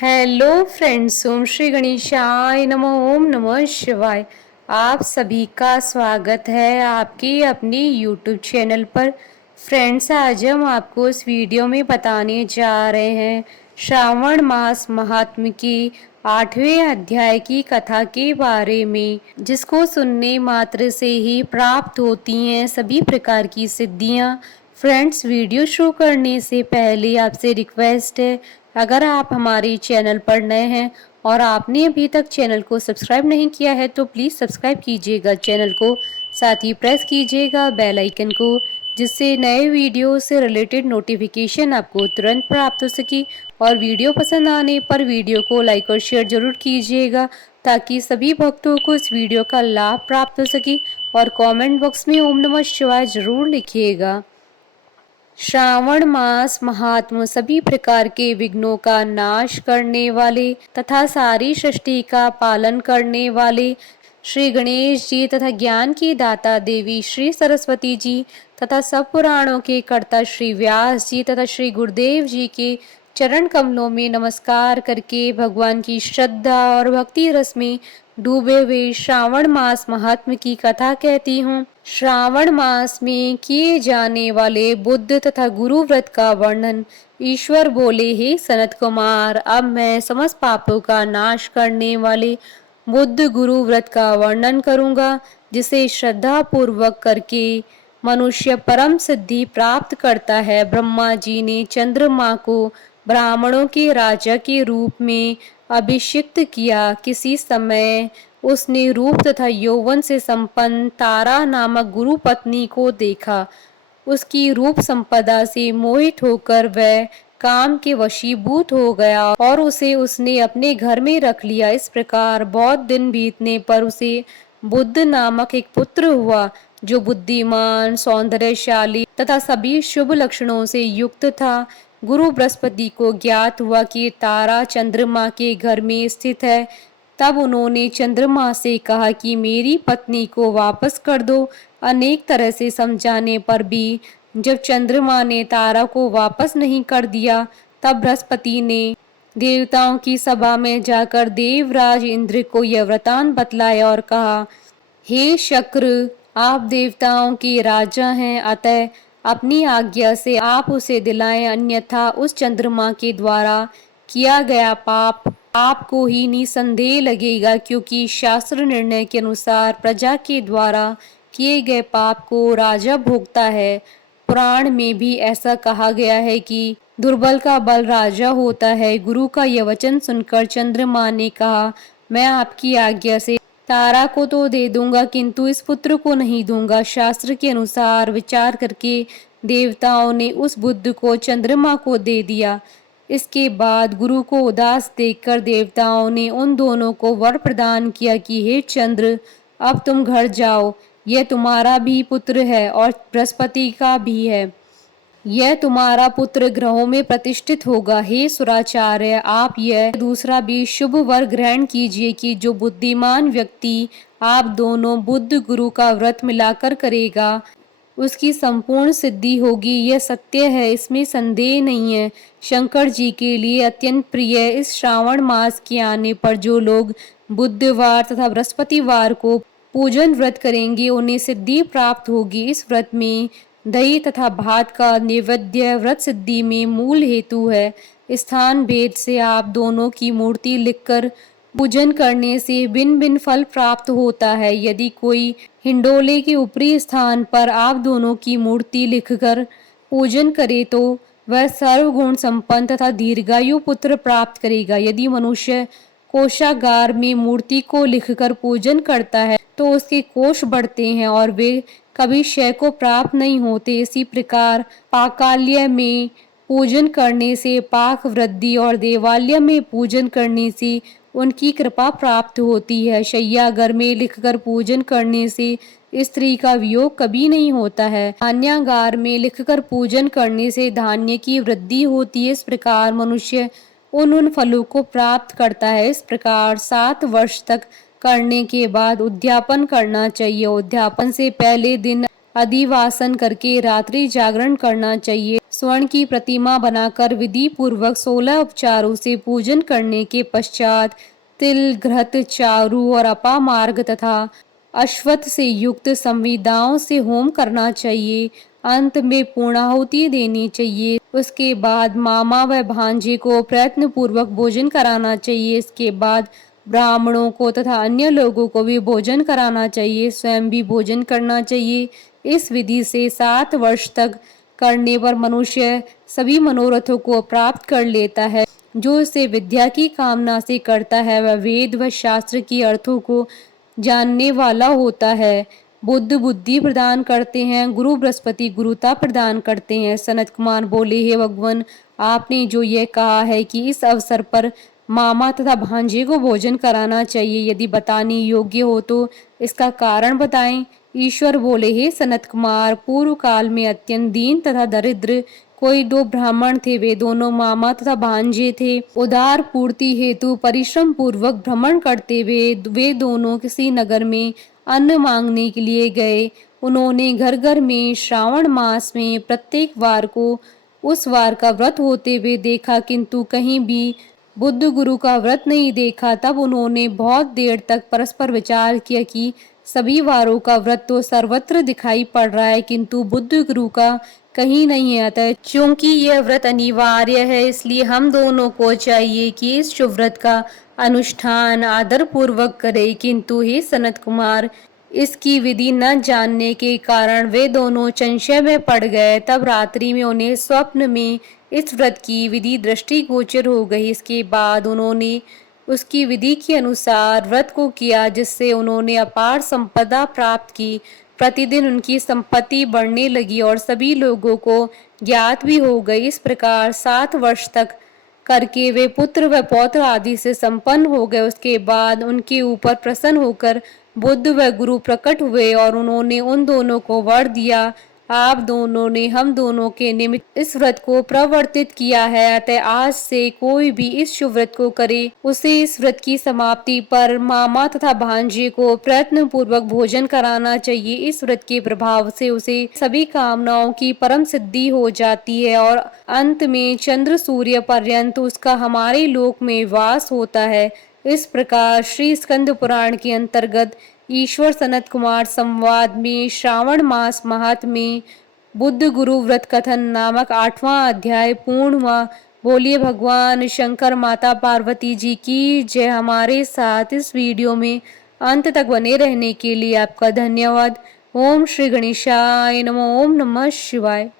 Hello friends, ओम श्री गणेशाय नमः। ओम नमः शिवाय। आप सभी का स्वागत है आपकी अपनी यूट्यूब चैनल पर। फ्रेंड्स, आज हम आपको इस वीडियो में बताने जा रहे हैं श्रावण मास महात्म्य की 8वें अध्याय की कथा के बारे में, जिसको सुनने मात्र से ही प्राप्त होती हैं सभी प्रकार की सिद्धियां। फ्रेंड्स, वीडियो शुरू करने से पहले आपसे रिक्वेस्ट है, अगर आप हमारे चैनल पर नए हैं और आपने अभी तक चैनल को सब्सक्राइब नहीं किया है तो प्लीज़ सब्सक्राइब कीजिएगा चैनल को, साथ ही प्रेस कीजिएगा बेल आइकन को, जिससे नए वीडियो से रिलेटेड नोटिफिकेशन आपको तुरंत प्राप्त हो सके। और वीडियो पसंद आने पर वीडियो को लाइक और शेयर जरूर कीजिएगा, ताकि सभी भक्तों को इस वीडियो का लाभ प्राप्त हो सके। और कमेंट बॉक्स में ओम नमः शिवाय जरूर लिखिएगा। श्रावण मास महात्म सभी प्रकार के विघ्नों का नाश करने वाले तथा सारी सृष्टि का पालन करने वाले श्री गणेश जी तथा ज्ञान की दाता देवी श्री सरस्वती जी तथा सब पुराणों के कर्ता श्री व्यास जी तथा श्री गुरुदेव जी के चरण कमलों में नमस्कार करके भगवान की श्रद्धा और भक्ति रस में डूबे हुए श्रावण मास महात्म की कथा कहती हूँ। श्रावण मास में किए जाने वाले बुद्ध तथा गुरु व्रत का वर्णन। ईश्वर बोले, हे सनत कुमार, अब मैं समस्त पापों का नाश करने वाले बुद्ध गुरु व्रत का वर्णन करूंगा, जिसे श्रद्धा पूर्वक करके मनुष्य परम सिद्धि प्राप्त करता है। ब्रह्मा जी ने चंद्रमा को ब्राह्मणों के राजा के रूप में अभिषिक्त किया। किसी समय उसने रूप तथा यौवन से संपन्न तारा नामक गुरु पत्नी को देखा। उसकी रूप संपदा से मोहित होकर वह काम के वशीभूत हो गया और उसे उसने अपने घर में रख लिया। इस प्रकार बहुत दिन बीतने पर उसे बुद्ध नामक एक पुत्र हुआ, जो बुद्धिमान, सौंदर्यशाली तथा सभी शुभ लक्षणों से युक्त था। गुरु बृहस्पति को ज्ञात हुआ कि तारा चंद्रमा के घर में स्थित है। तब उन्होंने चंद्रमा से कहा कि मेरी पत्नी को वापस कर दो। अनेक तरह से समझाने पर भी जब चंद्रमा ने तारा को वापस नहीं कर दिया, तब बृहस्पति ने देवताओं की सभा में जाकर देवराज इंद्र को यह वृतांत बतलाया और कहा, हे शक्र, आप देवताओं के राजा हैं, अतः अपनी आज्ञा से आप उसे दिलाएं, अन्यथा उस चंद्रमा के द्वारा किया गया पाप आपको ही निसंदेह लगेगा, क्योंकि शास्त्र निर्णय के अनुसार प्रजा के द्वारा किए गए पाप को राजा भोगता है। पुराण में भी ऐसा कहा गया है कि दुर्बल का बल राजा होता है। गुरु का यह वचन सुनकर चंद्रमा ने कहा, मैं आपकी आज्ञा से तारा को तो दे दूंगा, किंतु इस पुत्र को नहीं दूंगा। शास्त्र के अनुसार विचार करके देवताओं ने उस बुद्ध को चंद्रमा को दे दिया। इसके बाद गुरु को उदास देखकर देवताओं ने उन दोनों को वर प्रदान किया कि हे चंद्र, अब तुम घर जाओ, यह तुम्हारा भी पुत्र है और बृहस्पति का भी है। यह तुम्हारा पुत्र ग्रहों में प्रतिष्ठित होगा। हे सुराचार्य, आप यह दूसरा भी शुभ वर ग्रहण कीजिए कि जो बुद्धिमान व्यक्ति आप दोनों बुद्ध गुरु का व्रत मिलाकर करेगा, उसकी संपूर्ण सिद्धि होगी। यह सत्य है, इसमें संदेह नहीं है। शंकर जी के लिए अत्यंत प्रिय इस श्रावण मास के आने पर जो लोग बुधवार तथा बृहस्पतिवार को पूजन व्रत करेंगे, उन्हें सिद्धि प्राप्त होगी। इस व्रत में दही तथा भात का नैवेद्य व्रत सिद्धि में मूल हेतु है। स्थान भेद से आप दोनों की मूर्ति लिखकर पूजन करने से भिन्न भिन्न फल प्राप्त होता है। यदि कोई हिंडोले के ऊपरी स्थान पर आप दोनों की मूर्ति लिखकर पूजन करे तो वह सर्वगुण संपन्न तथा दीर्घायु पुत्र प्राप्त करेगा। यदि मनुष्य कोषागार में मूर्ति को लिखकर पूजन करता है तो उसके कोष बढ़ते हैं और वे कभी क्षय को प्राप्त नहीं होते। इसी प्रकार पाकाल्य में पूजन करने से पाक वृद्धि और देवालय में पूजन करने से उनकी कृपा प्राप्त होती है। शय्यागार में लिखकर पूजन करने से स्त्री का वियोग कभी नहीं होता है। धान्यागार में लिखकर पूजन करने से धान्य की वृद्धि होती है। इस प्रकार मनुष्य उन फलों को प्राप्त करता है। इस प्रकार 7 वर्ष तक करने के बाद उद्यापन करना चाहिए। उद्यापन से पहले दिन अधिवासन करके रात्रि जागरण करना चाहिए। स्वर्ण की प्रतिमा बनाकर विधि पूर्वक 16 उपचारों से पूजन करने के पश्चात तिल, घृत, चारु और अपामार्ग तथा अश्वत्थ से युक्त संविदाओं से होम करना चाहिए। अंत में पूर्णाहुति देनी चाहिए। उसके बाद मामा व भांजे को प्रयत्न पूर्वक भोजन कराना चाहिए। इसके बाद ब्राह्मणों को तथा अन्य लोगों को भी भोजन कराना चाहिए, स्वयं भी भोजन करना चाहिए। इस विधि से 7 वर्ष तक करने पर मनुष्य सभी मनोरथों को प्राप्त कर लेता है। जो इसे विद्या की कामना से करता है वह वेद व शास्त्र की अर्थों को जानने वाला होता है। बुद्ध बुद्धि प्रदान करते हैं, गुरु बृहस्पति गुरुता प्रदान करते हैं। सनत कुमार बोले, हे भगवान, आपने जो यह कहा है कि इस अवसर पर मामा तथा भांजे को भोजन कराना चाहिए, यदि बताने योग्य हो तो इसका कारण बताएं। ईश्वर बोले, हे सनत कुमार, पूर्व काल में अत्यंत दीन तथा दरिद्र कोई 2 ब्राह्मण थे। वे दोनों मामा तथा भांजे थे। उदार पूर्ति हेतु परिश्रम पूर्वक भ्रमण करते हुए वे दोनों किसी नगर में अन्न मांगने के लिए गए। उन्होंने घर घर में श्रावण मास में प्रत्येक वार को उस वार का व्रत होते हुए देखा, किंतु कहीं भी बुद्ध गुरु का व्रत नहीं देखा। तब उन्होंने बहुत देर तक परस्पर विचार किया कि सभी वारों का व्रत तो सर्वत्र दिखाई पड़ रहा है, किंतु बुद्ध गुरु का कहीं नहीं आता है। क्योंकि यह व्रत अनिवार्य है, इसलिए हम दोनों को चाहिए कि इस शुभ व्रत का अनुष्ठान आदर पूर्वक करे। किंतु हे सनत कुमार, इसकी विधि न जानने के कारण वे दोनों संशय में पड़ गए। तब रात्रि में उन्हें स्वप्न में इस व्रत की विधि दृष्टिगोचर हो गई। इसके बाद उन्होंने उसकी विधि के अनुसार व्रत को किया, जिससे उन्होंने अपार संपदा प्राप्त की। प्रतिदिन उनकी संपत्ति बढ़ने लगी और सभी लोगों को ज्ञात भी हो गई। इस प्रकार 7 वर्ष तक करके वे पुत्र व पौत्र आदि से संपन्न हो गए। उसके बाद उनके ऊपर प्रसन्न होकर बुद्ध व गुरु प्रकट हुए और उन्होंने उन दोनों को वर दिया, आप दोनों ने हम दोनों के निमित्त इस व्रत को प्रवर्तित किया है। अतः आज से कोई भी इस शुभ व्रत को करे, उसे इस व्रत की समाप्ति पर मामा तथा भांजे को प्रयत्न पूर्वक भोजन कराना चाहिए। इस व्रत के प्रभाव से उसे सभी कामनाओं की परम सिद्धि हो जाती है और अंत में चंद्र सूर्य पर्यंत उसका हमारे लोक में वास होता है। इस प्रकार श्री स्कंद पुराण के अंतर्गत ईश्वर सनत कुमार संवाद में श्रावण मास महात्म्य बुद्ध गुरु व्रत कथन नामक 8वां अध्याय पूर्ण हुआ। बोलिए भगवान शंकर माता पार्वती जी की जय। हमारे साथ इस वीडियो में अंत तक बने रहने के लिए आपका धन्यवाद। ओम श्री गणेशाय नमः। ओम नमः शिवाय।